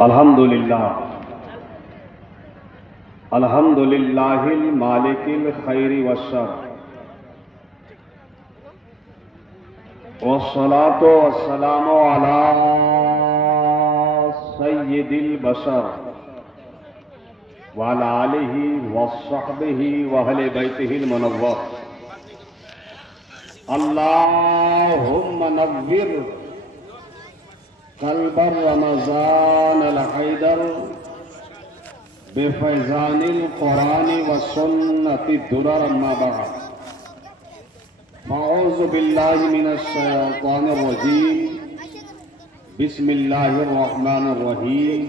الحمدللہ الحمدللہ المالک الخیر والشر والصلاة والسلام علی سید البشر وعلی آلہ وصحبہ واہل بیتہ المنور اللہم نور قلب رمضان الحیدر بفیضان القرآن والسنة الدرر اما بعد اعوذ باللہ من الشیطان الرجیم بسم اللہ الرحمن الرحیم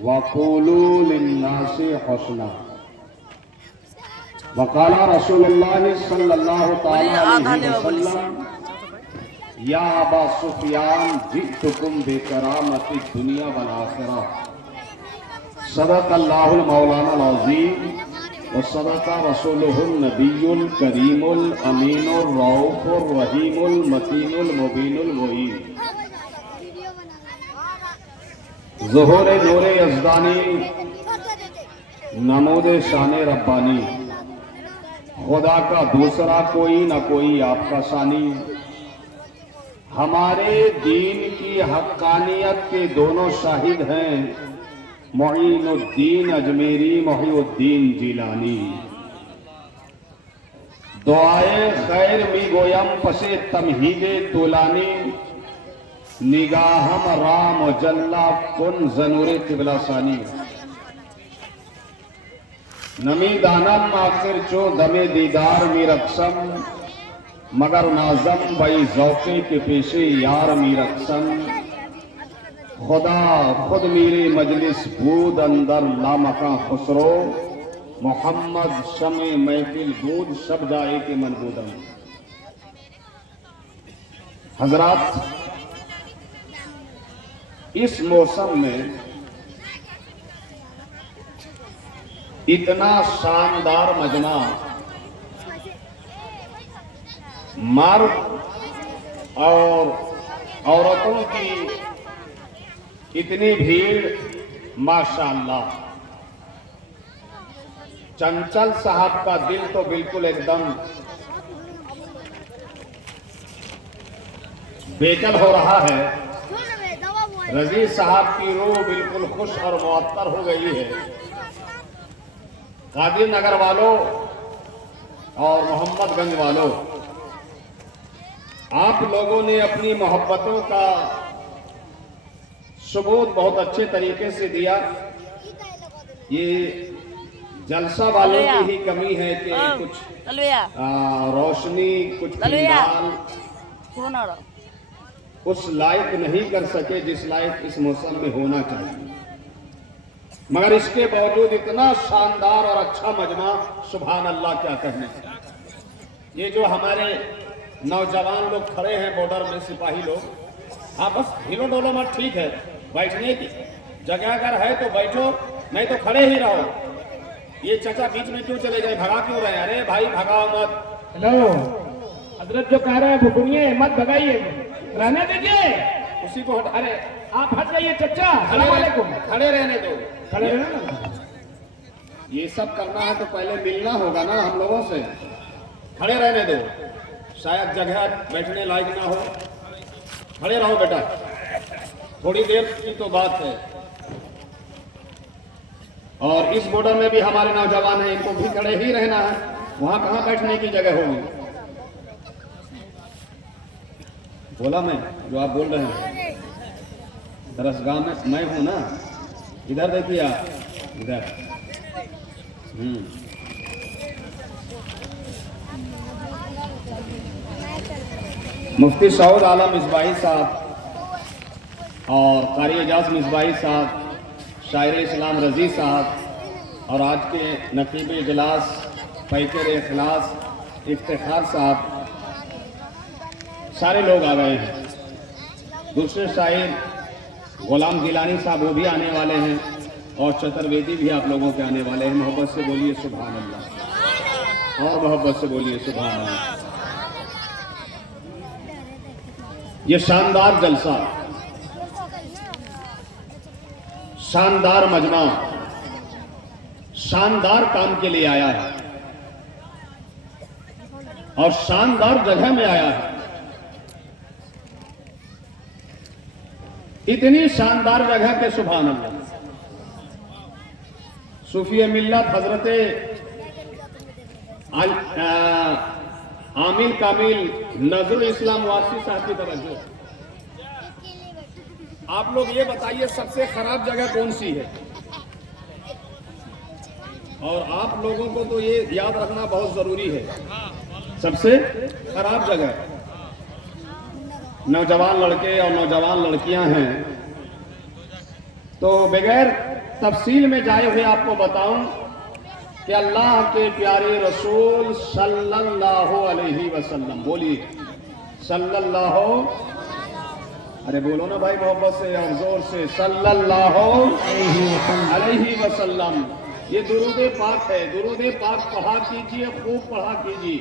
وقولوا للناس حسنا وقال رسول اللہ صلی اللہ تعالی علیہ وسلم یا ابا سفیان جئتکم بکرامت الدنیا والآخرہ صدق اللہ المولانا العظیم وصدق رسولہ النبی الکریم الامین الرؤوف الرحیم المتین المبین المعین ظہور نور یزدانی نمود شان ربانی خدا کا دوسرا کوئی نہ کوئی آپ کا ثانی ہمارے دین کی حقانیت کے دونوں شاہد ہیں معین الدین اجمیری محی الدین جیلانی دعائے خیر می گویم پسے تمہید طولانی نگاہم رام جلہ کن زنور قبلہ ثانی نمی دانم آخر چو دم دیدار می رقصم مگر نازم بھائی ذوقے کے پیشے یار می رقصم خدا خود میرے مجلس بود اندر لامکاں خسرو محمد شمع محفل بود شب جائے کے منبودم حضرات اس موسم میں اتنا شاندار مجمع مرد اور عورتوں کی اتنی بھیڑ ماشاءاللہ چنچل صاحب کا دل تو بالکل ایک دم بےچل ہو رہا ہے رضی صاحب کی روح بالکل خوش اور معطر ہو گئی ہے قادر نگر والوں اور محمد گنج والوں آپ لوگوں نے اپنی محبتوں کا ثبوت بہت اچھے طریقے سے دیا یہ جلسہ والوں کی ہی کمی ہے کہ کچھ روشنی کچھ پنڈال اس لائق نہیں کر سکے جس لائق اس موسم میں ہونا چاہیے مگر اس کے باوجود اتنا شاندار اور اچھا مجمع سبحان اللہ کیا کہنے یہ جو ہمارے نوجوان لوگ کھڑے ہیں بارڈر میں سپاہی لوگ ہاں بس ہلو ڈولو مت ٹھیک ہے بیٹھنے کی جگہ اگر ہے تو بیٹھو نہیں تو کھڑے ہی رہو یہ چچا بیچ میں کیوں چلے گئے بھگا کیوں رہے ارے بھائی بھگاؤ مت ہلو حضرت جو کہہ رہے ہیں بھگنیے مت بھگائیے رہنے دیجیے اسی کو ہٹ ارے آپ ہٹ جائیے چچا السلام علیکم کھڑے رہنے دو کھڑے رہنا یہ سب کرنا ہے تو پہلے ملنا ہوگا نا ہم لوگوں سے کھڑے رہنے دو شاید جگہ بیٹھنے لائق نہ ہو کھڑے رہو بیٹا تھوڑی دیر کی تو بات ہے اور اس بارڈر میں بھی ہمارے نوجوان ہیں ان کو بھی کھڑے ہی رہنا ہے وہاں کہاں بیٹھنے کی جگہ ہوگی بولا میں جو آپ بول رہے ہیں درسگاہ میں ہوں نا ادھر دیکھیے آپ ادھر مفتی سعود عالم مصباحی صاحب اور قاری اعجاز مصباحی صاحب شاعر اسلام رضی صاحب اور آج کے نقیب اجلاس پیکر اخلاص افتخار صاحب سارے لوگ آ گئے ہیں دوسرے شاعر غلام گیلانی صاحب وہ بھی آنے والے ہیں اور چترویدی بھی آپ لوگوں کے آنے والے ہیں محبت سے بولیے سبحان اللہ اور محبت سے بولیے سبحان اللہ یہ شاندار جلسہ، شاندار مجمع، شاندار کام کے لیے آیا ہے اور شاندار جگہ میں آیا ہے. اتنی شاندار جگہ کہ سبحان اللہ. صوفی ملت حضرت عامل کامل نظر الاسلام وارسی صاحب کی توجہ. آپ لوگ یہ بتائیے سب سے خراب جگہ کون سی ہے؟ اور آپ لوگوں کو تو یہ یاد رکھنا بہت ضروری ہے، سب سے خراب جگہ نوجوان لڑکے اور نوجوان لڑکیاں ہیں. تو بغیر تفصیل میں جائے ہوئے آپ کو بتاؤں کہ اللہ کے پیارے رسول صلی اللہ علیہ وسلم، بولیے صلی اللہ، ارے بولو نا بھائی محبت سے اور زور سے، صلی اللہ علیہ وسلم. یہ درود پاک ہے. درود پاک پڑھا کیجئے، خوب پڑھا کیجئے.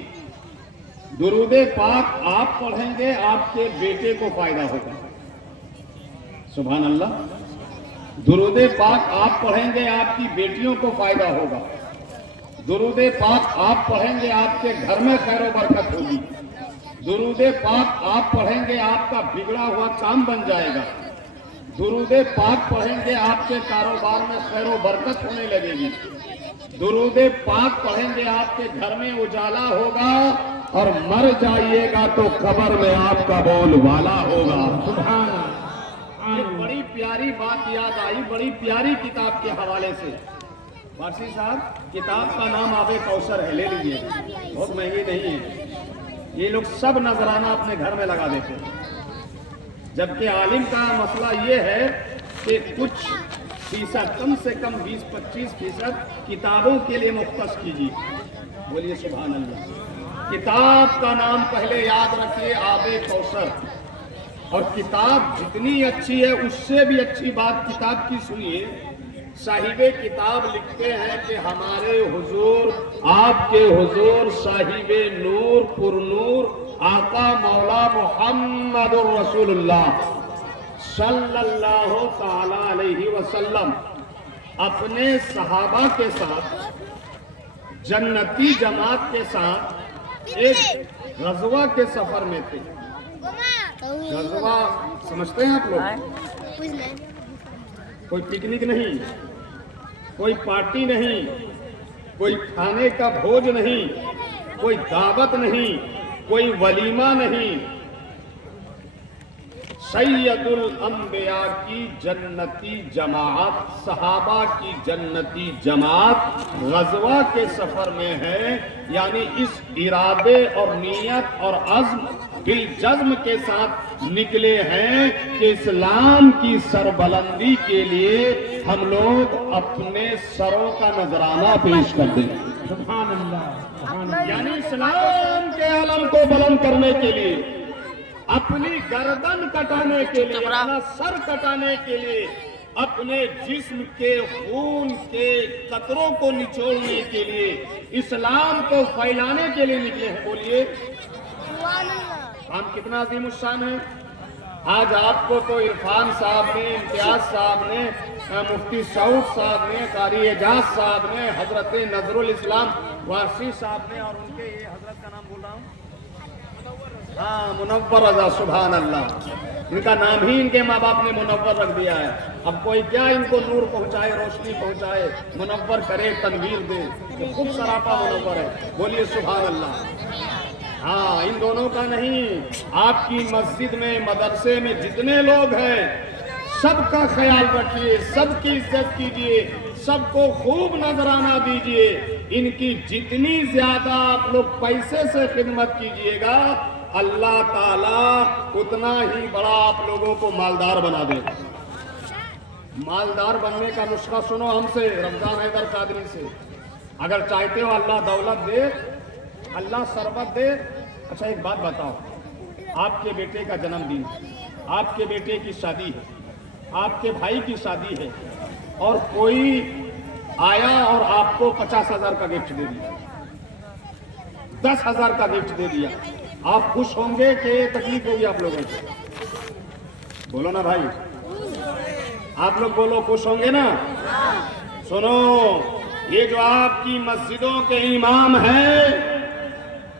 درود پاک آپ پڑھیں گے آپ کے بیٹے کو فائدہ ہوگا. سبحان اللہ. درود پاک آپ پڑھیں گے آپ کی بیٹیوں کو فائدہ ہوگا. درود پاک آپ پڑھیں گے آپ کے گھر میں خیر و برکت ہوگی. درود پاک آپ پڑھیں گے آپ کا بگڑا ہوا کام بن جائے گا. درود پاک پڑھیں گے آپ کے کاروبار میں خیر و برکت ہونے لگے گی. درود پاک پڑھیں گے آپ کے گھر میں اجالا ہوگا اور مر جائیے گا تو قبر میں آپ کا بول والا ہوگا. سبحان اللہ. ایک بڑی پیاری بات یاد آئی، بڑی پیاری کتاب کے حوالے سے. وارسی صاحب، کتاب کا نام آب کوثر ہے، لے لیجیے، بہت مہنگی نہیں ہے. یہ لوگ سب نذرانہ اپنے گھر میں لگا دیتے ہیں. جبکہ عالم کا مسئلہ یہ ہے کہ کچھ فیصد، کم سے کم 20-25% کتابوں کے لیے مختص کیجیے. بولیے سبحان اللہ. کتاب کا نام پہلے یاد رکھیے، آب کوثر. اور کتاب جتنی اچھی ہے اس سے بھی اچھی بات کتاب کی سنیے. صاحب کتاب لکھتے ہیں کہ ہمارے حضور، آپ کے حضور صاحب نور پر نور آقا مولا محمد الرسول اللہ صلی اللہ تعالی علیہ وسلم اپنے صحابہ کے ساتھ، جنتی جماعت کے ساتھ ایک غزوہ کے سفر میں تھے. غزوہ سمجھتے ہیں آپ لوگ؟ کوئی پکنک نہیں، کوئی پارٹی نہیں، کوئی کھانے کا بھوج نہیں، کوئی دعوت نہیں، کوئی ولیمہ نہیں. سید الانبیاء کی جنتی جماعت، صحابہ کی جنتی جماعت غزوہ کے سفر میں ہے. یعنی اس ارادے اور نیت اور عزم بالجزم کے ساتھ نکلے ہیں کہ اسلام کی سربلندی کے لیے ہم لوگ اپنے سروں کا نذرانہ پیش کر دیں. سبحان اللہ. یعنی اسلام کے علم کو بلند کرنے کے لیے، اپنی گردن کٹانے کے لیے، اپنا سر کٹانے کے لیے، اپنے جسم کے خون کے قطروں کو نچوڑنے کے لیے، اسلام کو پھیلانے کے لیے نکلے ہیں. بولیے کام کتنا عظیم الشان ہے. آج آپ کو تو عرفان صاحب نے، امتیاز صاحب نے، مفتی سعود صاحب نے، قاری اعجاز صاحب نے، حضرت نظر الاسلام وارسی صاحب نے، اور ان کے یہ حضرت کا نام بول رہا ہوں، ہاں منور رضا. سبحان اللہ. ان کا نام ہی ان کے ماں باپ نے منور رکھ دیا ہے. اب کوئی کیا ان کو نور پہنچائے، روشنی پہنچائے، منور کرے، تنویر دے. یہ خوب سراپا منور ہے. بولیے سبحان اللہ. ہاں، ان دونوں کا نہیں. آپ کی مسجد میں، مدرسے میں جتنے لوگ ہیں سب کا خیال رکھیے، سب کی عزت کیجیے، سب کو خوب نذرانہ دیجیے. ان کی جتنی زیادہ آپ لوگ پیسے سے خدمت کیجیے گا، اللہ تعالیٰ اتنا ہی بڑا آپ لوگوں کو مالدار بنا دے. مالدار بننے کا نسخہ سنو ہم سے، رمضان حیدر قادری سے. اگر چاہتے ہو اللہ دولت دے، اللہ ثروت دے. اچھا ایک بات بتاؤ، آپ کے بیٹے کا جنم دن، آپ کے بیٹے کی شادی ہے، آپ کے بھائی کی شادی ہے، اور کوئی آیا اور آپ کو 50,000 کا گفٹ دے دیا، 10,000 کا گفٹ دے دیا، آپ خوش ہوں گے کہ تکلیف ہوگی آپ لوگوں کو؟ बोलो ना भाई, आप लोग बोलो, खुश होंगे ना? सुनो, ये जो आपकी मस्जिदों के इमाम हैं,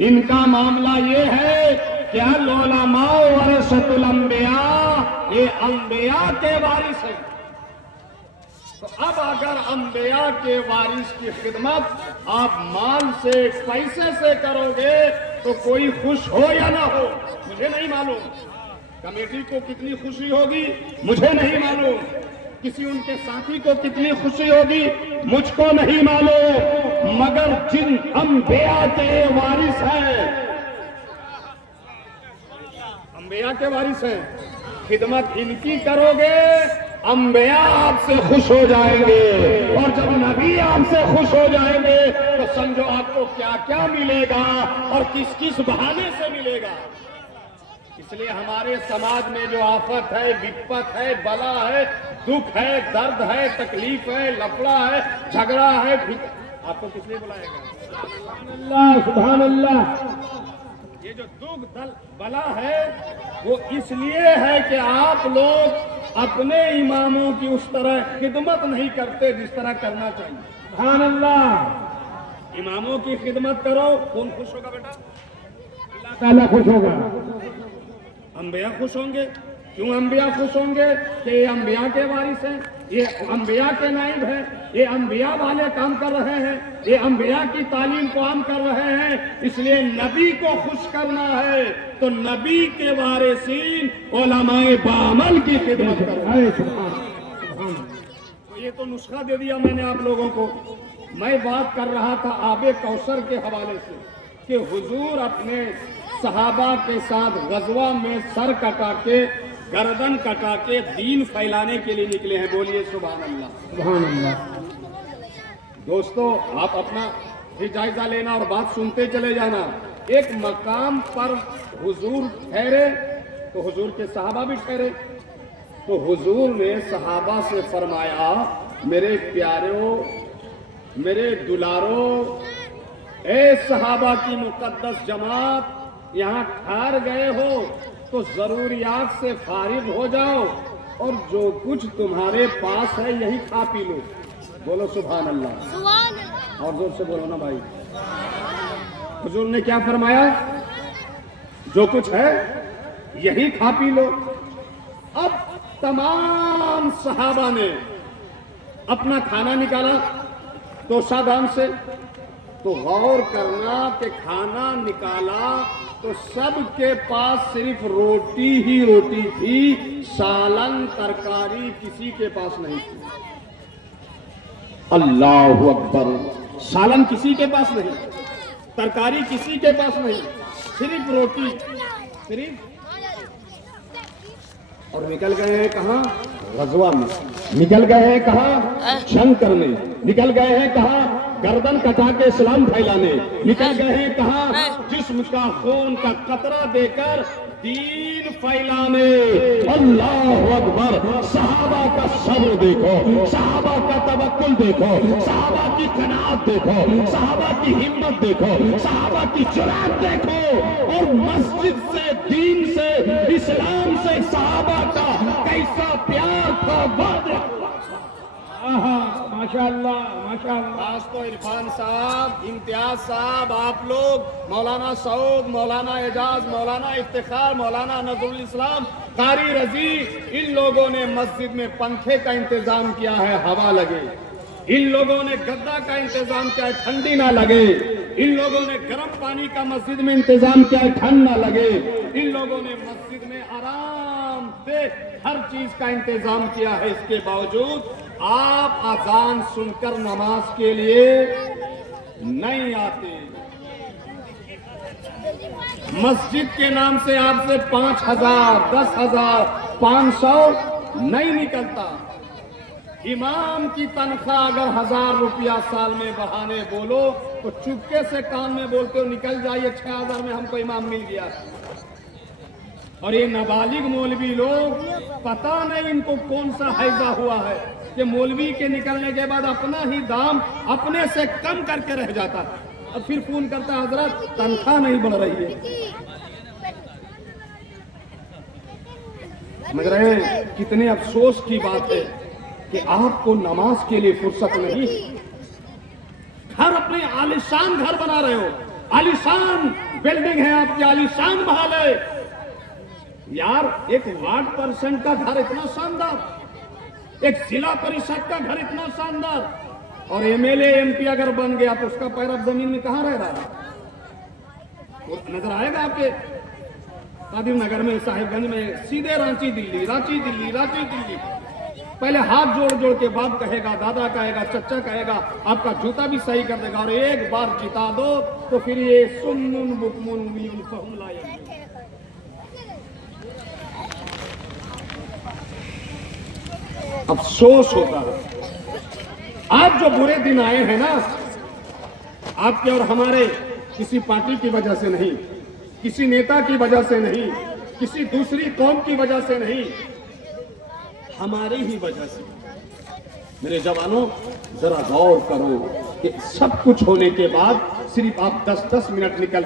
इनका मामला ये है कि उलमा वरसतुल अंबिया, ये अंबिया के वारिस हैं। तो अब अगर अंबिया के वारिस की खिदमत आप माल से, पैसे से करोगे तो कोई खुश हो या ना हो मुझे नहीं मालूम, कमेटी को कितनी खुशी होगी मुझे नहीं मालूम, किसी उनके साथी को कितनी खुशी होगी मुझको नहीं मालूम, मगर जिन अंबिया के वारिस हैं, अंबिया के वारिस हैं, खिदमत इनकी करोगे, अंबिया आपसे खुश हो जाएंगे, और जब नबी आपसे खुश हो जाएंगे तो समझो आपको क्या क्या मिलेगा और किस किस बहाने से मिलेगा। इसलिए हमारे समाज में जो आफत है, विपत है, बला है, दुख है, दर्द है, तकलीफ है, लफड़ा है, झगड़ा है, आपको किस लिए बुलाएगा? सुभान अल्लाह। ये जो दुख बला है वो इसलिए है कि आप लोग अपने इमामों की उस तरह खिदमत नहीं करते जिस तरह करना चाहिए। सुभान अल्लाह। इमामों की खिदमत करो, कौन खुश होगा बेटा? अल्लाह ताला खुश होगा। अंबिया खुश होंगे। क्यों अंबिया खुश होंगे? कि ये अंबिया के वारिस हैं, ये अंबिया के नाइब हैं, ये अंबिया वाले काम कर रहे हैं, ये अंबिया की तालीम को आम कर रहे हैं, इसलिए नबी को खुश करना है तो नबी के वारिसीन उलमाए बामल की खिदमत करो। तो ये तो नुस्खा दे दिया मैंने आप लोगों को। मैं बात कर रहा था आबे कौसर के हवाले से कि हुजूर अपने सहाबा के साथ गजवा में सर कटा के, गर्दन कटा के दीन फैलाने के लिए निकले हैं। बोलिए सुभान अल्लाह। सुभान अल्लाह। दोस्तों, आप अपना भी जायजा लेना और बात सुनते चले जाना। एक मकाम पर हुजूर ठहरे तो हुजूर के सहाबा भी ठहरे, तो हुजूर ने सहाबा से फरमाया, मेरे प्यारों, मेरे दुलारो, ए सहाबा की मुकद्दस जमात, यहाँ ठहर गए हो तो जरूरियात से फारिग हो जाओ और जो कुछ तुम्हारे पास है यही खा पी लो। बोलो सुभान अल्लाह। और जोर से बोलो ना भाई। हुजूर ने क्या फरमाया? जो कुछ है यही खा पी लो। अब तमाम सहाबा ने अपना खाना निकाला तोशादान से, तो गौर करना कि खाना निकाला तो सबके पास सिर्फ रोटी ही रोटी थी, सालन तरकारी किसी के पास नहीं थी। अल्लाहु अकबर। सालन किसी के पास नहीं, तरकारी किसी के पास नहीं, सिर्फ रोटी, सिर्फ। और निकल गए हैं कहाँ? गजवा में। निकल गए हैं कहाँ? जंग करने। निकल गए हैं कहाँ? गर्दन कटा के इस्लाम फैलाने। निकल गए हैं कहाँ? जिस्म का खून का कतरा देकर दीन फैलाने। अल्लाह अकबर। सहाबा का सब्र देखो, सहाबा का तवक्कुल देखो, सहाबा की कनात देखो, सहाबा की हिम्मत देखो, सहाबा की जुर्अत देखो, और मस्जिद से, दीन से, इस्लाम से सहाबा का कैसा प्यार था। माशाअल्लाह, माशाअल्लाह। आज तो इरफान साहब, इम्तियाज साहब, आप लोग, मौलाना सऊद, मौलाना एजाज, मौलाना इफ्तिखार, मौलाना नजरुल इस्लाम, कारी रजी, इन लोगों ने मस्जिद में पंखे का इंतजाम किया है, हवा लगे। इन लोगों ने गद्दा का इंतजाम किया है, ठंडी ना लगे। इन लोगों ने गर्म पानी का मस्जिद में इंतजाम किया है, ठंड ना लगे। इन लोगों ने मस्जिद में आराम से हर चीज का इंतजाम किया है। इसके बावजूद आप अजान सुनकर नमाज के लिए नहीं आते। मस्जिद के नाम से आपसे 5,000, 10,000, 500 नहीं निकलता। इमाम की तनख्वाह अगर 1,000 रुपया साल में बढ़ाने बोलो तो चुपके से कान में बोलते हो, निकल जाइए, 6,000 में हमको इमाम मिल गया। और ये नाबालिग मौलवी लोग, पता नहीं इनको कौन सा हैजा हुआ है कि मौलवी के निकलने के बाद अपना ही दाम अपने से कम करके रह जाता है, और फिर फोन करता है, हजरत तनख्वाह नहीं बढ़ रही है। समझ रहे हैं? कितने अफसोस की बात है कि आपको नमाज के लिए फुर्सत नहीं। घर अपने आलीशान घर बना रहे हो, आलीशान बिल्डिंग है आपकी, आलीशान महल है यार। एक वार्ड परसेंट का घर इतना शानदार, एक जिला परिषद का घर इतना शानदार, और एमएलए एमपी अगर बन गया तो उसका पैर अब जमीन में कहां रह रहा है? वो नजर आएगा आपके कादिर नगर में, साहिबगंज में, सीधे रांची दिल्ली, रांची दिल्ली, रांची दिल्ली। पहले हाथ जोड़ जोड़ के बाप कहेगा, दादा कहेगा, चचा कहेगा, आपका जूता भी सही कर देगा, और एक बार जिता दो तो फिर ये सुन्नुन बुकमुन मिलियन फहुम लाया। अफसोस होता है। आज जो बुरे दिन आए हैं ना, आपके और हमारे, किसी पार्टी की वजह से नहीं, किसी नेता की वजह से नहीं, किसी दूसरी कौम की वजह से नहीं, हमारी ही वजह से। मेरे जवानों, जरा गौर करो कि सब कुछ होने के बाद सिर्फ आप 10-10 मिनट निकाल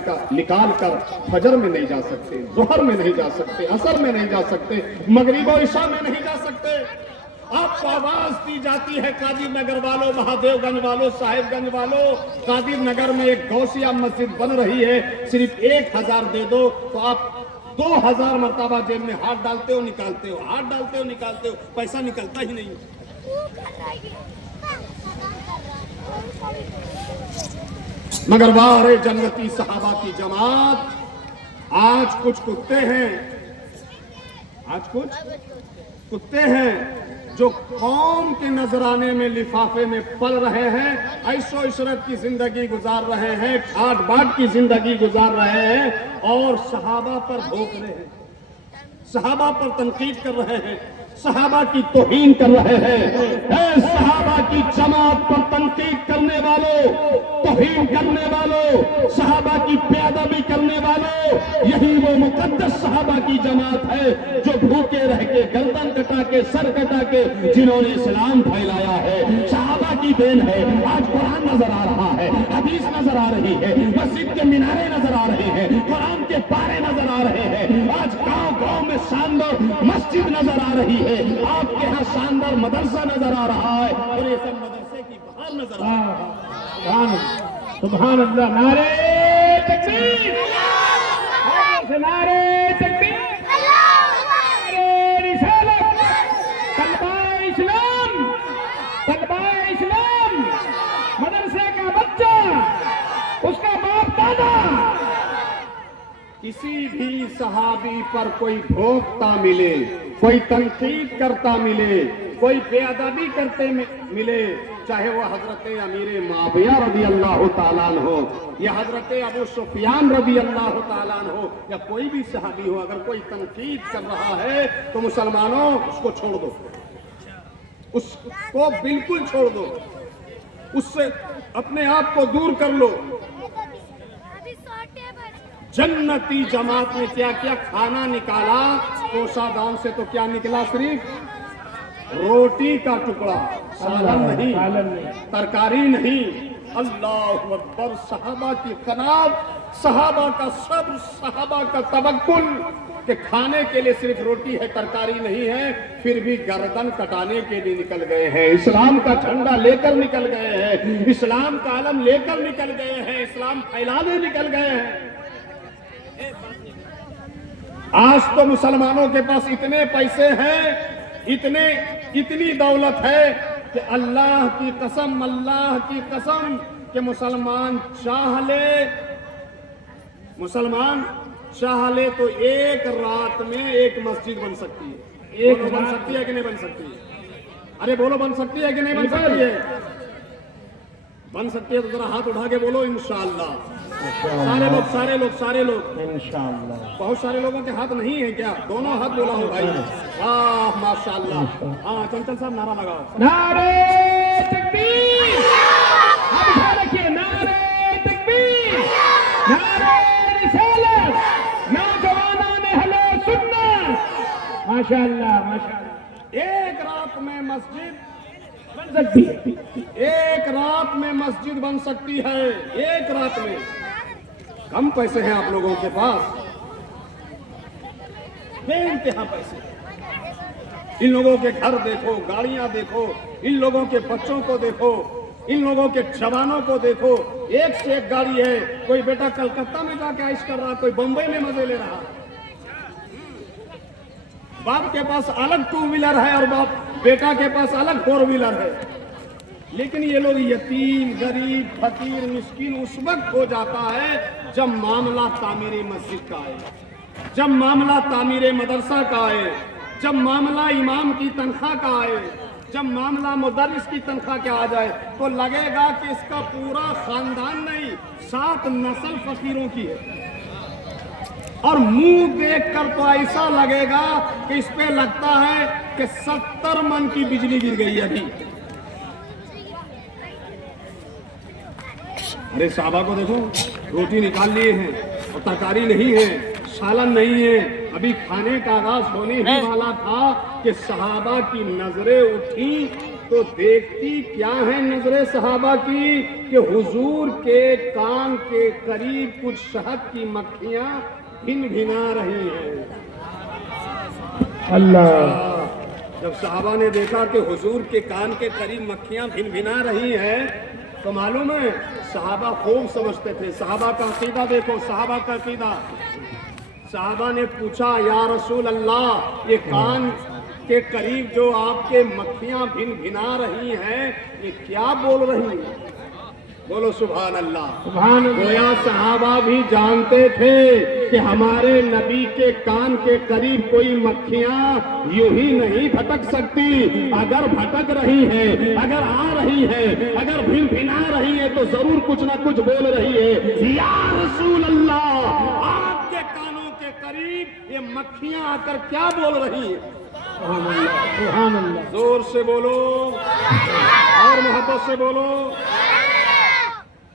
कर फजर में नहीं जा सकते, जोहर में नहीं जा सकते, असर में नहीं जा सकते, मगरिब और इशा में नहीं जा सकते। आपको आवाज दी जाती है कादिर नगर वालों, महादेवगंज वालों, साहिबगंज वालों, कादिर नगर में एक गौसिया मस्जिद बन रही है, सिर्फ 1000 दे दो तो आप 2000 मर्तबा जेब में हाथ डालते हो, निकालते हो, हाथ डालते हो, निकालते हो, पैसा निकलता ही नहीं। मगर वारे जन्नती सहाबा की जमात, आज कुछ कुत्ते हैं, आज कुछ कुत्ते हैं जो कौम के नजराने में लिफाफे में पल रहे हैं, ऐशो इशरत की जिंदगी गुजार रहे हैं, ठाट बाट की जिंदगी गुजार रहे हैं, और सहाबा पर भोंक रहे हैं, सहाबा पर तनकीद कर रहे हैं, सहाबा की तौहीन कर रहे हैं। सहाबा की जमात पर तनकीद करने वालों, तौहीन करने वालों, सहाबा की बेअदबी करने वालों, यही वो मुकद्दस सहाबा की जमात है जो भूखे रह के, गर्दन कटा के, सर कटा के जिन्होंने इस्लाम फैलाया है। सहाबा की देन है। आज कुरान नजर आ रहा है, हदीस नजर आ रही है, मस्जिद के मीनारे नजर आ रहे हैं, कुरान के पारे नजर आ रहे हैं। आज गांव गांव में शानदार मस्जिद नजर आ रही है, आपके यहाँ शानदार मदरसा नजर आ रहा है, और ये सब मदरसे की बाहर नजर आ रहा है। सुभान अल्लाह, नारे तकबीर, नारे तकबीर, नारे रिसालत, तलवाए इस्लाम, तलवाए इस्लाम। मदरसे का बच्चा, उसका बाप दादा, किसी भी सहाबी पर कोई भोंकता मिले, कोई तनकीद करता मिले, कोई बेअदबी करते मिले, चाहे वो हजरत अमीर मुआविया रज़ी अल्लाह ताला अन्हु हो, या हजरत अबू सुफियान रज़ी अल्लाह ताला अन्हु हो, या कोई भी सहाबी हो, अगर कोई तनकीद कर रहा है तो मुसलमानों उसको छोड़ दो, उसको बिल्कुल छोड़ दो, उससे अपने आप को दूर कर लो। जन्नती जमात ने क्या क्या खाना निकाला, कोषादान से तो क्या निकला, सिर्फ रोटी का टुकड़ा, सालन नहीं, तरकारी नहीं। अल्लाहु अकबर। सहाबा की कनात, सहाबा का सब्र, सहाबा का तवक्कुल कि खाने के लिए सिर्फ रोटी है, तरकारी नहीं है, फिर भी गर्दन कटाने के लिए निकल गए हैं, इस्लाम का झंडा लेकर निकल गए हैं, इस्लाम का आलम लेकर निकल गए हैं, इस्लाम फैलाने निकल गए हैं। आज तो मुसलमानों के पास इतने पैसे हैं, इतनी दौलत है कि अल्लाह की कसम कि मुसलमान चाह ले तो एक रात में एक मस्जिद बन सकती है। एक बन सकती है कि नहीं बन सकती है? अरे बोलो, बन सकती है कि नहीं बन सकती है? बन सकती है तो जरा हाथ उठा के बोलो इंशाअल्लाह। सारे लोग इंशाअल्लाह। बहुत सारे लोगों के हाथ नहीं है क्या? दोनों हाथ बोला हो भाई। वाह माशाअल्लाह। हाँ चंचल साहब नारा लगाओ। नारे तकबीर, आप रखिए, नारे तकबीर, नारे रिसालत, नौजवानों ने हलो सुन्नत। माशाअल्लाह माशाअल्लाह। एक रात में मस्जिद बन सकती है, एक रात में मस्जिद बन सकती है, एक रात में। कम पैसे हैं आप लोगों के पास, बेइंतहा पैसे। इन लोगों के घर देखो, गाड़ियां देखो, इन लोगों के बच्चों को देखो, इन लोगों के जवानों को देखो, एक से एक गाड़ी है। कोई बेटा कलकत्ता में जाके ऐश कर रहा, कोई बंबई में मजे ले रहा। बाप के पास अलग 2 व्हीलर है और बाप बेटा के पास अलग 4 व्हीलर है। लेकिन ये लोग यतीम, गरीब, फकीर, मिस्किन उस वक्त हो जाता है जब मामला तामीर मस्जिद का आए, जब मामला तामीर मदरसा का आए, जब मामला इमाम की तनख्वाह का आए, जब मामला मुदर्रिस की तनख्वाह के आ जाए, तो लगेगा कि इसका पूरा खानदान नहीं 7 नस्ल फकीरों की है। और मुंह देखकर तो ऐसा लगेगा कि इस पे लगता है कि 70 मन की बिजली गिर गई अभी। अरे साहबा को देखो, रोटी निकाल लिए हैं और तरकारी नहीं है, सालन नहीं है, अभी खाने का आगाज होने ही वाला था कि सहाबा की नजरें उठी तो देखती क्या है नजरें सहाबा की कि हुजूर के कान के करीब कुछ शहद की मक्खियां भिन-भिना रही हैं। अल्लाह। जब सहाबा ने देखा कि हुजूर के कान के करीब मक्खियां भिन-भिना रही हैं, तो मालूम है सहाबा खूब समझते थे। सहाबा का अकीदा देखो, सहाबा का अकीदा। सहाबा ने पूछा, या रसूल अल्लाह, ये कान के करीब जो आपके मक्खियां भिन-भिना रही हैं, ये क्या बोल रही हैं? बोलो सुभान अल्लाह। सुभान अल्लाह। गोया सहाबा भी जानते थे कि हमारे नबी के कान के करीब कोई मक्खियां यूं ही नहीं भटक सकती। अगर भटक रही है, अगर आ रही है, अगर भिन-भिना रही है, तो जरूर कुछ ना कुछ बोल रही है। या रसूल अल्लाह, आपके कानों के करीब ये मक्खियां आकर क्या बोल रही है? सुभान अल्लाह। जोर से बोलो और मोहब्बत से बोलो।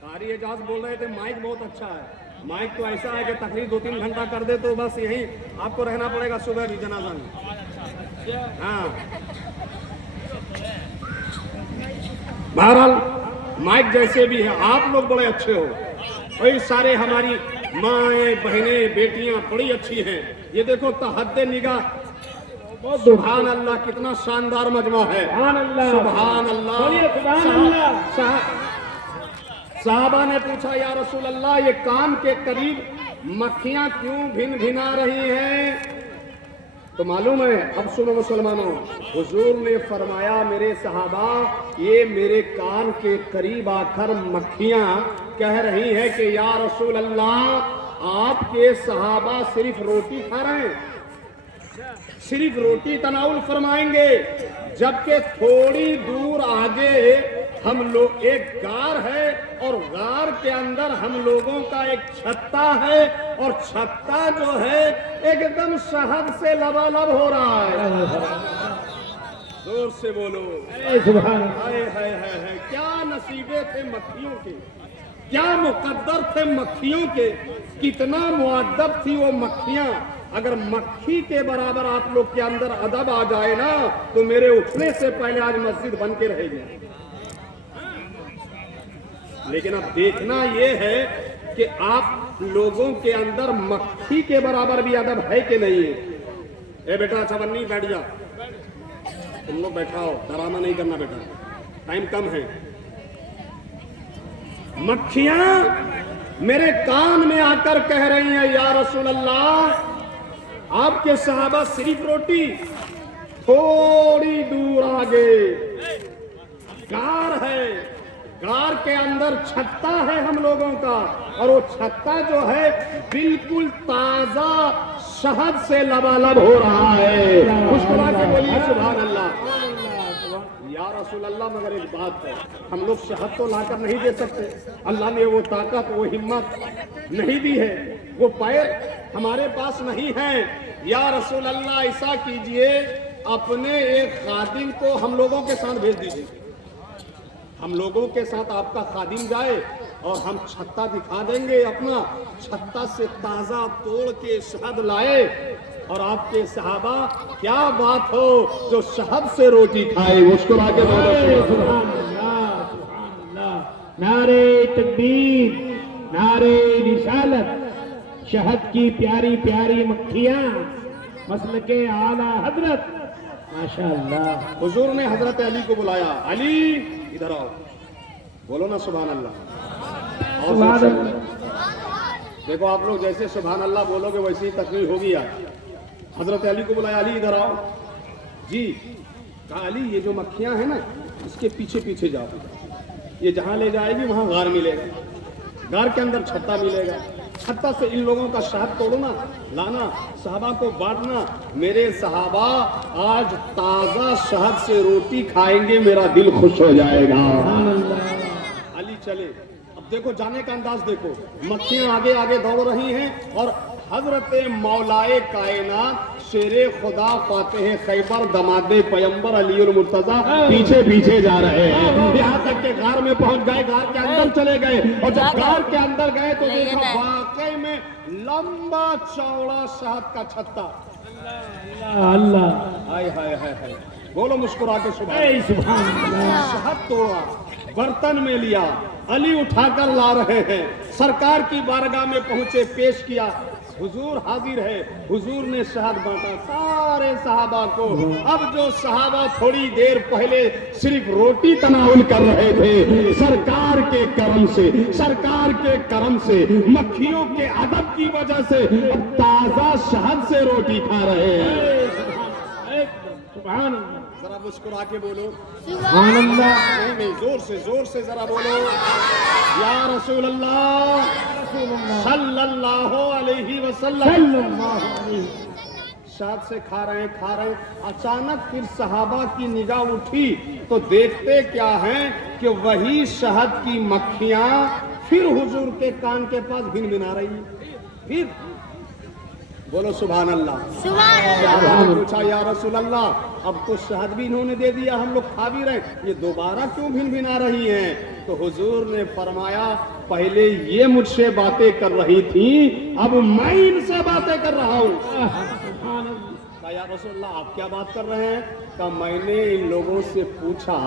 कारी एजाज बोल रहे थे माइक बहुत अच्छा है। माइक तो ऐसा है कि तकरीब 2-3 घंटा कर दे तो बस यही आपको रहना पड़ेगा सुबह भी जनाजा में। हाँ, बहरहाल माइक जैसे भी है, आप लोग बड़े अच्छे हो। वही सारे हमारी माएँ, बहनें, बेटियां बड़ी अच्छी हैं। ये देखो तहद्दे निगाह, सुभान अल्लाह, कितना शानदार मजमा है। सुभान अल्लाह। सुभान अल्लाह। बोलिए सुभान अल्लाह। साहबा ने पूछा, या रसूल अल्लाह, ये कान के करीब मक्खियां क्यों भिन-भिना रही हैं? तो मालूम है, अब सुनो मुसलमानों, हुजूर ने फरमाया, मेरे सहाबा, ये मेरे कान के करीब आकर मक्खियां कह रही हैं कि या रसूल अल्लाह, आपके सहाबा सिर्फ रोटी खा रहे हैं, सिर्फ रोटी तनाउल फरमाएंगे, जबकि थोड़ी दूर आगे हम लोग एक गार है और गार के अंदर हम लोगों का एक छत्ता है और छत्ता जो है एकदम शहद से लबालब हो रहा है। जोर से बोलो। सुभान। हाय हाय हाय हाय, क्या नसीबे थे मक्खियों के, क्या मुकद्दर थे मक्खियों के, कितना मुअद्दब थी वो मक्खियां। अगर मक्खी के बराबर आप लोग के अंदर अदब आ जाए ना, तो मेरे उठने से पहले आज मस्जिद बन के रहेगी। लेकिन अब देखना यह है कि आप लोगों के अंदर मक्खी के बराबर भी अदब है कि नहीं है। ए बेटा चवन्नी बैठ जा, तुम लोग बैठाओ, डराना नहीं करना बेटा, टाइम कम है। मक्खियां मेरे कान में आकर कह रही हैं, या रसूल अल्लाह, आपके सहाबा सिर्फ रोटी, थोड़ी दूर आगे गार है, गार के अंदर छत्ता है हम लोगों का, और वो छत्ता जो है बिल्कुल ताजा शहद से लबालब हो रहा है। मुस्कुरा के बोलिए सुभान अल्लाह। या रसूल अल्लाह, मगर एक बात है, हम लोग शहद तो लाकर नहीं दे सकते, अल्लाह ने वो ताकत, वो हिम्मत नहीं दी है, वो पैर हमारे पास नहीं है। या रसूल अल्लाह, ऐसा कीजिए, अपने एक खादिम को हम लोगों के साथ भेज दीजिए, हम लोगों के साथ आपका खादिम जाए और हम छत्ता दिखा देंगे अपना, छत्ता से ताजा तोड़ के शहद लाए, और आपके सहाबा क्या बात हो जो शहद से रोटी खाए। उसको आगे सुभान अल्लाह, सुभान अल्लाह। नारे तकबीर, नारे रिसालत, शहद की प्यारी प्यारी मक्खियां, मसलके आला हजरत माशाअल्लाह। हुजूर ने हजरत अली को बुलाया, अली इधर आओ, बोलो ना सुभान अल्लाह। और सुभान जोर से अल्लाह। बोलो। देखो आप लोग जैसे सुभान अल्लाह बोलोगे वैसे ही तकरीर होगी आज। हजरत अली को बुलाया, अली इधर आओ जी। कहा अली ये जो मक्खियां हैं ना इसके पीछे पीछे जाओ, ये जहां ले जाएगी वहां गार मिलेगा, गार के अंदर छत्ता मिलेगा, छत्ता से इन लोगों का शहद तोड़ना, लाना, सहाबा को बांटना। मेरे सहाबा आज ताजा शहद से रोटी खाएंगे, मेरा दिल खुश हो जाएगा। अली चले। अब देखो जाने का अंदाज देखो, मक्खियां आगे आगे दौड़ रही हैं और हजरत मौलाए कायनात शेरे खुदा फातेह खैबर दमादे पैगंबर अली और मुर्तजा पीछे पीछे जा रहे हैं। यहाँ तक के गार में पहुंच गए, गार के अंदर चले गए और जब गार के अंदर गए तो देखा वाकई में लंबा चौड़ा शहद का छत्ता। अल्लाह हाय हाय हाय हाय, बोलो मुस्कुरा के ऐ सुभान अल्लाह। शहद तोड़ा, बर्तन में लिया, अली उठाकर ला रहे हैं, सरकार की बारगाह में पहुंचे, पेश किया, हुजूर हाजिर है। हुजूर ने शहद बांटा सारे सहाबा को। अब जो सहाबा थोड़ी देर पहले सिर्फ रोटी तनाउल कर रहे थे, सरकार के करम से, सरकार के करम से, मक्खियों के अदब की वजह से अब ताजा शहद से रोटी खा रहे हैं। सुभान अल्लाह। जरा मुस्कुरा के बोलो सुभान अल्लाह। नहीं नहीं, जोर से जरा बोलो या रसूल अल्लाह सल्लल्लाहु अलैहि वसल्लम। शहद से खा रहे हैं। अचानक फिर सहाबा की निगाह उठी तो देखते क्या हैं कि वही शहद की मक्खियां फिर हुजूर के कान के पास भिनभिना रही हैं। फिर बोलो सुभान अल्लाह। सहाबा पूछा या रसूल अल्लाह, अब तो शहद भी इन्होंने दे दिया, हम लोग खा भी रहे, ये दोबारा क्यों भिनभिना रही हैं? तो हुजूर ने फरमाया पहले ये मुझसे बातें कर रही थी, अब मैं इनसे बातें कर रहा हूँ। कहा या रसूल अल्लाह आप क्या बात कर रहे हैं? कहा मैंने इन लोगों से पूछा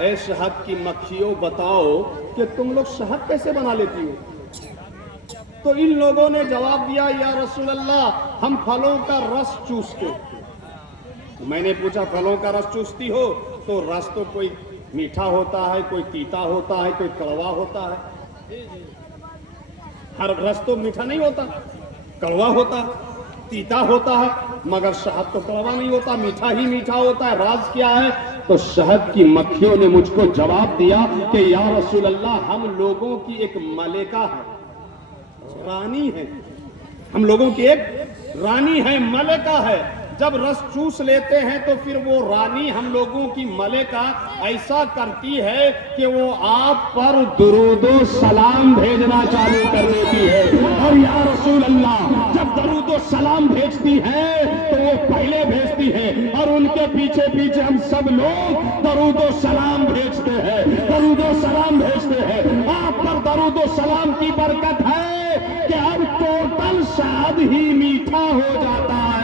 ऐ शहद की मक्खियों बताओ कि तुम लोग शहद कैसे बना लेती हो? तो इन लोगों ने जवाब दिया या रसूल अल्लाह हम फलों का रस चूसते। मैंने पूछा फलों का रस चूसती हो? तो रस तो कोई मीठा होता है, कोई तीता होता है, कोई कड़वा होता है। हर रस तो मीठा नहीं होता, कड़वा होता है, तीता होता है, मगर शहद तो कड़वा नहीं होता, मीठा ही मीठा होता है। राज क्या है? तो शहद की मक्खियों ने मुझको जवाब दिया कि या रसूल अल्लाह हम लोगों की एक मलिका है, रानी है, हम लोगों की एक रानी है, मलिका है। जब रस चूस लेते हैं तो फिर वो रानी हम लोगों की मलिका ऐसा करती है कि वो आप पर दुरूदो सलाम भेजना चालू कर देती है। और या रसूल अल्लाह जब दुरूदो सलाम भेजती है तो वो पहले भेजती है और उनके पीछे पीछे हम सब लोग दुरूदो सलाम भेजते हैं, दुरूदो सलाम भेजते हैं। आप पर दुरूदो सलाम की बरकत है कि अब टोटल शहद ही मीठा हो जाता है।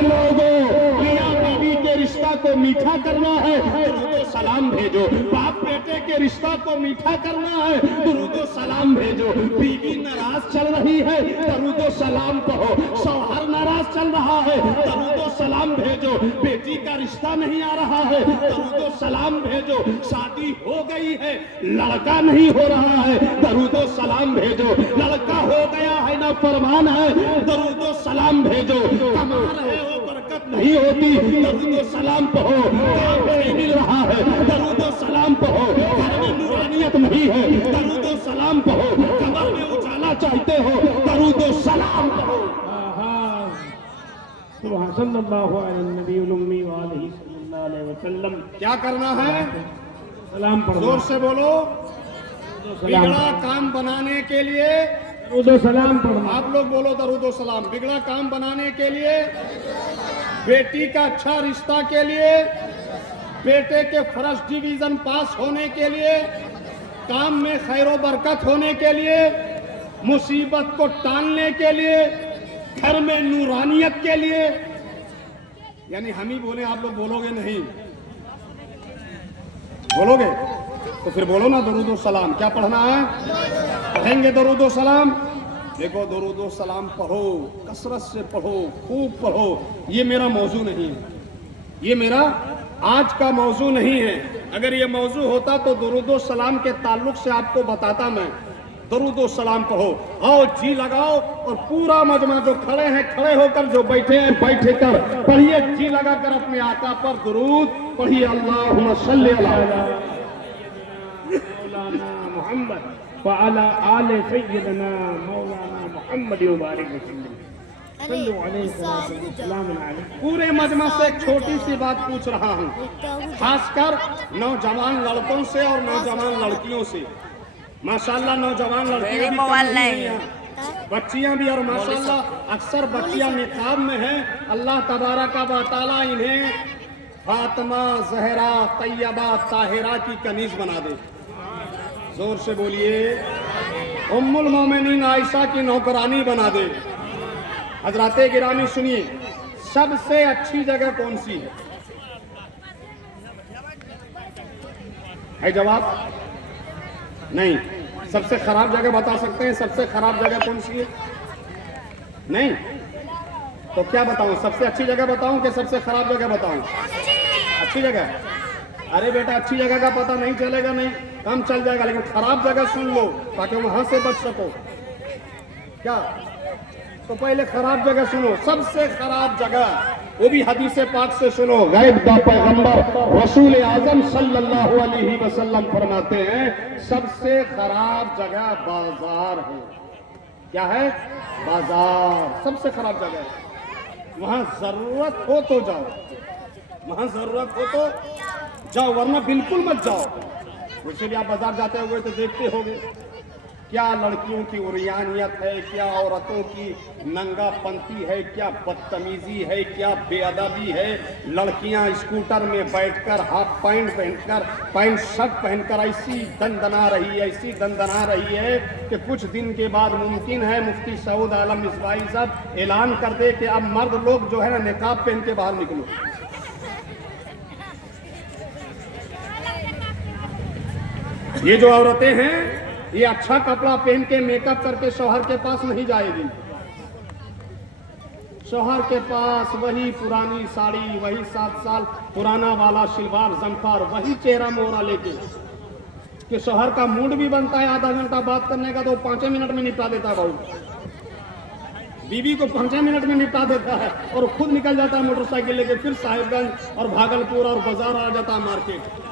लोगों मियां बीवी के रिश्ता को मीठा करना है, दुरूदो सलाम भेजो। बाप बेटे के रिश्ता को मीठा करना है, दुरूदो सलाम भेजो। बीवी नाराज चल रही है, दुरूदो सलाम कहो। शौहर नाराज चल रहा है, दुरूदो सलाम भेजो। बेटी का रिश्ता नहीं आ रहा है, दुरूदो सलाम भेजो। शादी हो गई है, लड़का नहीं हो रहा है, दुरूदो सलाम भेजो। लड़का हो गया है ना फरमान है, दुरूदो सलाम भेजो। कमा रहे हो बरकत नहीं होती, दरूदो सलाम पढ़ो। काम नहीं मिल रहा है, दरूदो सलाम पढ़ो। घर में नूरानियत नहीं है, दरूदो सलाम पढ़ो। कमर में उजाला चाहते हो, दरूदो सलाम पढ़ो। सल्लल्लाहु अलैहि वसल्लम। क्या करना है? सलाम पढ़ो। जोर से बोलो। बिगड़ा काम बनाने के लिए दरूदो सलाम पढ़ो। आप लोग बोलो दरूदो सलाम। बिगड़ा काम बनाने के लिए, बेटी का अच्छा रिश्ता के लिए, बेटे के फर्स्ट डिवीजन पास होने के लिए, काम में खैर बरकत होने के लिए, मुसीबत को टालने के लिए, घर में नूरानियत के लिए। यानी हम ही बोले, आप लोग बोलोगे नहीं? बोलोगे तो फिर बोलो ना दरूदो सलाम। क्या पढ़ना है? पढ़ेंगे दरूदो सलाम। देखो दरूदो सलाम पढ़ो, कसरत से पढ़ो, खूब पढ़ो। ये मेरा मौजू नहीं है, یہ میرا آج کا موضوع نہیں ہے. اگر یہ موضوع ہوتا تو درود و سلام کے تعلق سے آپ کو بتاتا میں. درود و سلام کہو, آؤ جی لگاؤ, اور پورا مجمع جو کھڑے ہیں کھڑے ہو کر, جو بیٹھے ہیں بیٹھے کر پڑھیے جی لگا کر اپنے آقا پر درود پڑھیے. اللہم صلی علی مولانا محمد وعلى آل سيدنا مولانا محمد وبارك وسلم. صلوا عليه السلام علیکم. پورے مجمع سے ایک چھوٹی سی بات پوچھ رہا ہوں, خاص کر نوجوان لڑکوں سے اور نوجوان لڑکیوں سے. ماشاءاللہ نوجوان لڑکیاں بھی کم نہیں ہیں, بچیاں بھی, اور ماشاءاللہ اکثر بچیاں نقاب میں ہیں. اللہ تبارک و تعالیٰ انہیں فاطمہ زہرا طیبہ طاہرہ کی کنیز بنا دے. زور سے بولیے, ام المومنین عائشہ کی نوکرانی بنا دے. حضرات گرامی سنیے, سب سے اچھی جگہ کون سی ہے جواب نہیں. سب سے خراب جگہ بتا سکتے ہیں؟ سب سے خراب جگہ کون سی ہے؟ نہیں تو کیا بتاؤں, سب سے اچھی جگہ بتاؤں کہ سب سے خراب جگہ بتاؤں؟ اچھی جگہ. ارے بیٹا اچھی جگہ کا پتہ نہیں چلے گا, نہیں کام چل جائے گا, لیکن خراب جگہ سن لو تاکہ وہاں سے بچ سکو. کیا؟ تو پہلے خراب جگہ سنو. سب سے خراب جگہ, وہ بھی حدیث پاک سے سنو. غیب کا پیغمبر رسول اعظم صلی اللہ علیہ وسلم فرماتے ہیں سب سے خراب جگہ بازار ہے. کیا ہے؟ بازار سب سے خراب جگہ ہے. وہاں ضرورت ہو تو جاؤ, وہاں ضرورت ہو تو جاؤ, ورنہ بالکل مت جاؤ. ویسے بھی آپ بازار جاتے ہوئے تو دیکھتے ہوگے کیا لڑکیوں کی عریانیت ہے, کیا عورتوں کی ننگا پنتی ہے, کیا بدتمیزی ہے, کیا بے ادبی ہے. لڑکیاں اسکوٹر میں بیٹھ کر ہاف پینٹ پہن کر, پینٹ شرٹ پہن کر ایسی دندنا رہی ہے, ایسی دندنا رہی ہے کہ کچھ دن کے بعد ممکن ہے مفتی سعود عالم مصباحی صاحب اعلان کر دے کہ اب مرد لوگ جو ہے نا نقاب پہن کے باہر نکلو. یہ جو عورتیں ہیں یہ اچھا کپڑا پہن کے میک اپ کر کے شوہر کے پاس نہیں جائے گی. شوہر کے پاس وہی پرانی ساڑی, وہی 7 سال پرانا والا شلوار زمخار, وہی چہرہ مورا لے کے, کہ شوہر کا موڈ بھی بنتا ہے آدھا گھنٹہ بات کرنے کا تو 5 منٹ میں نپٹا دیتا ہے. بہو بیوی کو 5 منٹ میں نپٹا دیتا ہے اور خود نکل جاتا ہے موٹر سائیکل لے کے, پھر صاحب گنج اور بھاگلپور اور بازار آ جاتا ہے مارکیٹ.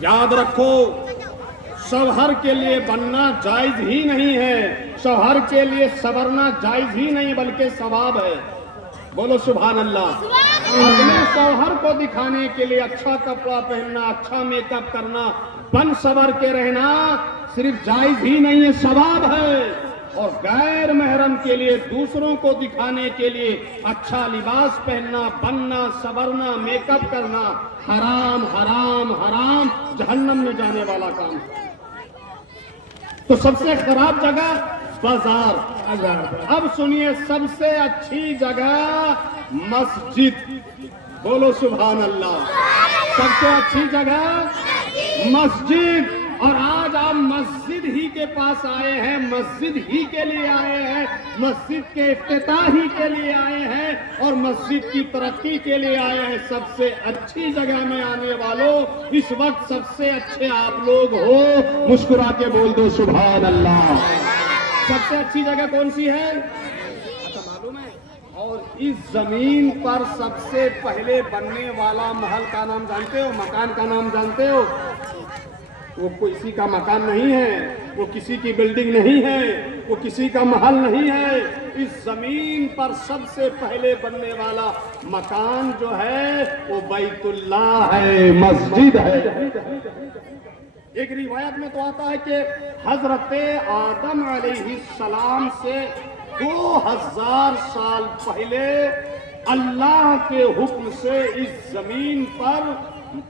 یاد رکھو, شوہر کے لیے بننا جائز ہی نہیں ہے, شوہر کے لیے سنورنا جائز ہی نہیں بلکہ ثواب ہے. بولو سبحان اللہ. اپنے شوہر کو دکھانے کے لیے اچھا کپڑا پہننا, اچھا میک اپ کرنا, بن سنور کے رہنا صرف جائز ہی نہیں ہے, ثواب ہے. اور غیر محرم کے لیے دوسروں کو دکھانے کے لیے اچھا لباس پہننا, بننا, سنورنا, میک اپ کرنا حرام حرام حرام, جہنم میں جانے والا کام. تو سب سے خراب جگہ بازار. اب سنیے, سب سے اچھی جگہ مسجد. بولو سبحان اللہ. سب سے اچھی جگہ مسجد. اور آج آپ مسجد ہی کے پاس آئے ہیں, مسجد ہی کے لیے آئے ہیں, مسجد کے افتتاح ہی کے لیے آئے ہیں, اور مسجد کی ترقی کے لیے آئے ہیں. سب سے اچھی جگہ میں آنے والوں, اس وقت سب سے اچھے آپ لوگ ہو. مسکرا کے بول دو سبحان اللہ. سب سے اچھی جگہ کون سی ہے؟ اچھا معلوم ہے. اور اس زمین پر سب سے پہلے بننے والا محل کا نام جانتے ہو, مکان کا نام جانتے ہو؟ وہ کسی کا مکان نہیں ہے, وہ کسی کی بلڈنگ نہیں ہے, وہ کسی کا محل نہیں ہے. اس زمین پر سب سے پہلے بننے والا مکان جو ہے وہ بیت اللہ ہے, مسجد ہے. ایک روایت میں تو آتا ہے کہ حضرت آدم علیہ السلام سے 2000 سال پہلے اللہ کے حکم سے اس زمین پر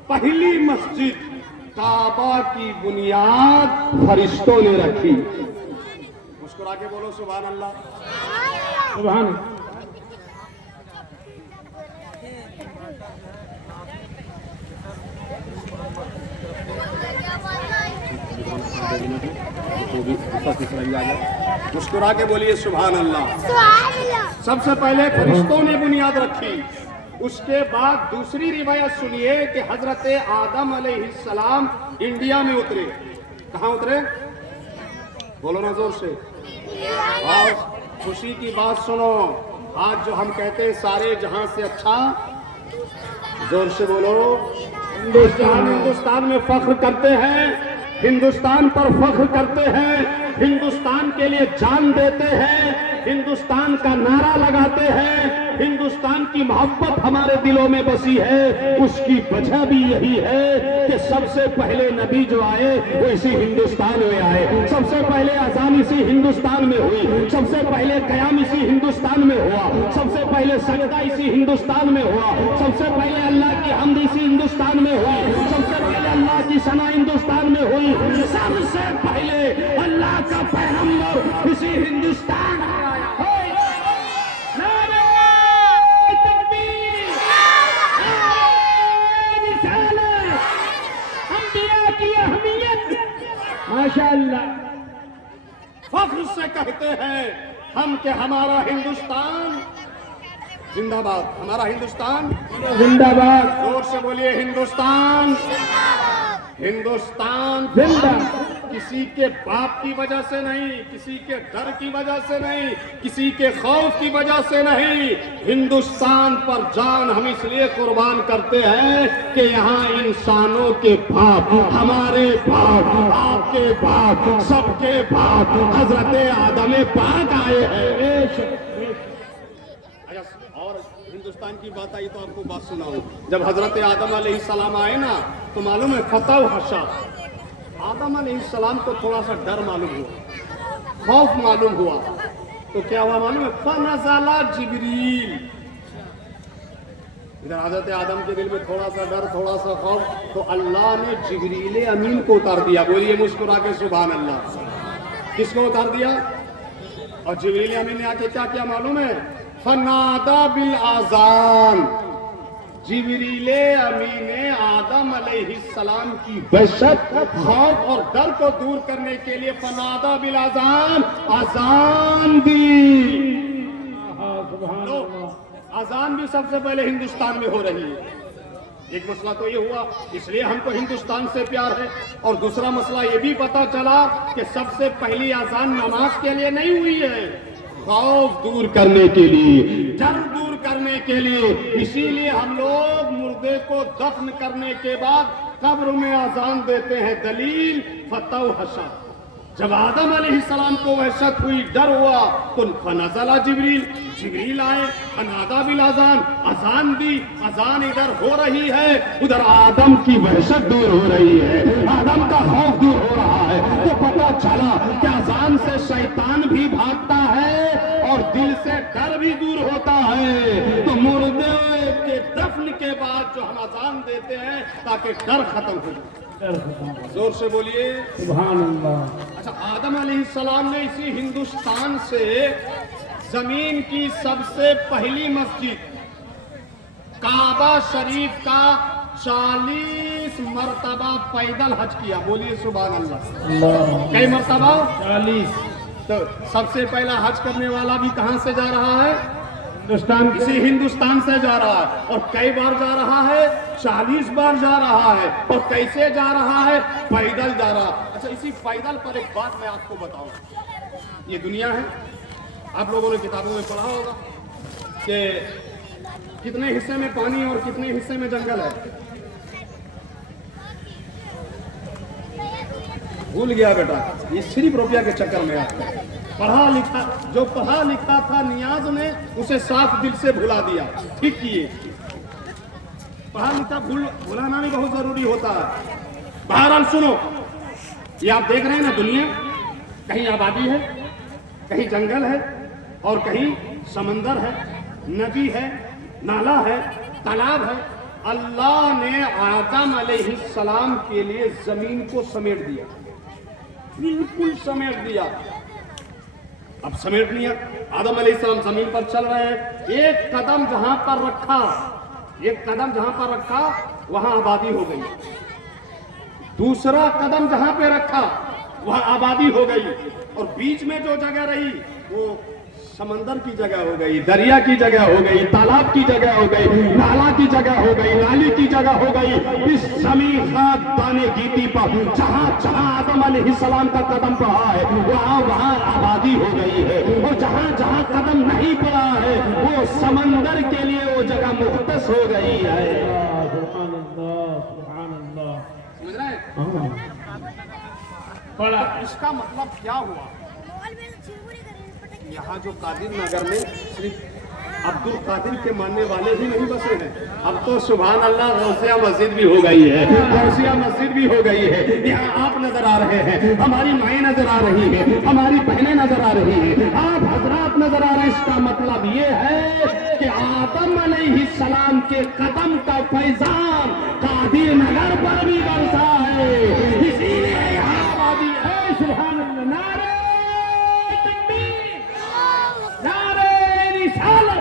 پہلی مسجد کعبہ کی بنیاد فرشتوں نے رکھی. مسکرا کے بولو سبحان اللہ. سبحان. मुस्कुरा के बोलिए सुभान अल्लाह। सुभान अल्लाह। सबसे पहले फरिश्तों ने बुनियाद रखी, उसके बाद दूसरी रिवायत सुनिए कि हजरत आदम अलैहिस्सलाम इंडिया में उतरे। कहाँ उतरे? बोलो ना जोर से। और खुशी की बात सुनो, आज जो हम कहते हैं सारे जहां से अच्छा, जोर से बोलो। हिंदुस्तान में फख्र करते हैं, हिंदुस्तान पर फख्र करते हैं, हिंदुस्तान के लिए जान देते हैं, हिंदुस्तान का नारा लगाते हैं, हिंदुस्तान की मोहब्बत हमारे दिलों में बसी है। उसकी वजह भी यही है कि सबसे पहले नबी जो आए वो इसी हिंदुस्तान में आए, सबसे पहले अजान इसी हिंदुस्तान में हुई, सबसे पहले कयाम इसी हिंदुस्तान में हुआ, सबसे पहले सजदा इसी हिंदुस्तान में हुआ, सबसे पहले अल्लाह की हम्द इसी हिंदुस्तान में हुई, सबसे पहले अल्लाह की सना हिंदुस्तान में हुई, सबसे पहले अल्लाह का पैगंबर इसी हिंदुस्तान में आया। माशाअल्लाह। फख्र से कहते हैं हम कि हमारा हिंदुस्तान जिंदाबाद, हमारा हिंदुस्तान जिंदाबाद। जोर से बोलिए हिंदुस्तान। हिंदुस्तान किसी के बाप की वजह से नहीं, किसी के डर की वजह से नहीं, किसी के खौफ की वजह से नहीं, हिंदुस्तान पर जान हम इसलिए कुर्बान करते हैं कि यहाँ इंसानों के बाप, हमारे बाप, आपके बाप, सबके बाप हजरत आदम पाक आए हैं। और हिंदुस्तान की बात आई तो आपको बात सुनाऊं, जब हजरत आदम अलैहिस्सलाम आए ना तो मालूम है फतह हशा, आदम अलैहिस्सलाम को थोड़ा सा डर मालूम हुआ, खौफ मालूम हुआ, तो क्या हुआ मालूम है? फनज़ला जिब्रील। इधर हजरत आदम के दिल में थोड़ा सा डर, थोड़ा सा खौफ, तो अल्लाह ने जिब्रील अमीन को उतार दिया। बोलिए मुस्कुरा के सुभान अल्लाह। किसको उतार दिया? और जिब्रील अमीन ने आके क्या किया मालूम है? फनादा बिल आजान। जिब्रील अमीन ने आदम अलैहिस्सलाम की वहशत, खौफ और डर को दूर करने के लिए फनादा बिल आजान, आजान दी। लो, आजान भी सबसे पहले हिंदुस्तान में हो रही है। एक मसला तो ये हुआ, इसलिए हमको हिंदुस्तान से प्यार है, और दूसरा मसला ये भी पता चला कि सबसे पहली आजान नमाज के लिए नहीं हुई है, खौफ दूर करने के लिए, डर दूर करने के लिए। इसीलिए हम लोग मुर्दे को दफन करने के बाद कब्र में आजान देते हैं। दलील फतह हशा। जब आदम अलैहिस्सलाम को वहशत हुई, डर हुआ, तो फनज़ला जिब्रील, जिब्रील आए, फनादा बिल आजान, अजान दी। अजान इधर हो रही है, उधर आदम की वहशत दूर हो रही है, आदम का खौफ दूर हो रहा है। तो पता चला कि अजान से शैतान भी भागता है और दिल से डर भी दूर होता है। तो मुर्दे के दफन के बाद जो हम अजान देते हैं ताकि डर खत्म हो जाए। जोर से बोलिए सुभान अल्लाह। अच्छा, आदम अलैहिस्सलाम ने इसी हिंदुस्तान से जमीन की सबसे पहली मस्जिद काबा शरीफ का 40 मरतबा पैदल हज किया। बोलिए सुभान अल्लाह। कई मरतबा? 40। तो सबसे पहला हज करने वाला भी कहां से जा रहा है? हिंदुस्तान, इसी हिंदुस्तान से जा रहा है। और कई बार जा रहा है? 40 बार जा रहा है। और कैसे जा रहा है? पैदल जा रहा है। अच्छा, इसी पैदल पर एक बात मैं आपको बताऊं। ये दुनिया है, आप लोगों ने किताबों में पढ़ा होगा कि कितने हिस्से में पानी और कितने हिस्से में जंगल है। भूल गया बेटा, ये सिर्फ रुपया के चक्कर में आता है। पढ़ा लिखा, जो पढ़ा लिखा था नियाज ने उसे साफ दिल से भुला दिया। ठीक किए, पढ़ा लिखा भुलाना भी बहुत जरूरी होता है। बहरहाल सुनो, ये आप देख रहे हैं ना, दुनिया कहीं आबादी है, कहीं जंगल है, और कहीं समंदर है, नदी है, नाला है, तालाब है। अल्लाह ने आदम अलैहिस्सलाम के लिए जमीन को समेट दिया, बिल्कुल समेट दिया। अब समेट लिया, आदम अलैहिस्सलाम जमीन पर चल रहे हैं। एक कदम जहां पर रखा, एक कदम जहां पर रखा वहां आबादी हो गई। दूसरा कदम जहां पे रखा वहाँ आबादी हो गई, और बीच में जो जगह रही वो समंदर की जगह हो गई, दरिया की जगह हो गई, तालाब की जगह हो गई, नाला की जगह हो गई, नाली की जगह हो गई। इस ज़मीन खाक दाने गीती पर जहाँ जहाँ आदम अलैहिस्सलाम का कदम पड़ा है वहाँ वहाँ आबादी हो गई है, और जहाँ जहाँ कदम नहीं पड़ा है वो समंदर के लिए वो जगह मुख्तस हो गई है। सुभान अल्लाह, सुभान अल्लाह। समझ रहे हैं? बड़ा इसका मतलब क्या हुआ? यहाँ जो कादिर नगर में सिर्फ अब्दुल कादिर के मानने वाले ही नहीं बसे हैं, अब तो सुभान अल्लाह गौसिया मस्जिद भी हो गई है, गौसिया मस्जिद भी हो गई है। यहाँ आप नजर आ रहे हैं, हमारी माएँ नजर आ रही हैं, हमारी बहनें नजर आ रही हैं, आप हजरात नजर आ रहे हैं। इसका मतलब ये है कि आदम अलैहिस्सलाम के कदम का फैजान कादिर नगर पर भी बरसा है, इसीलिए यहाँ आबादी है। सुभान अल्लाह। नारे तकबीर, नारे रिसालत।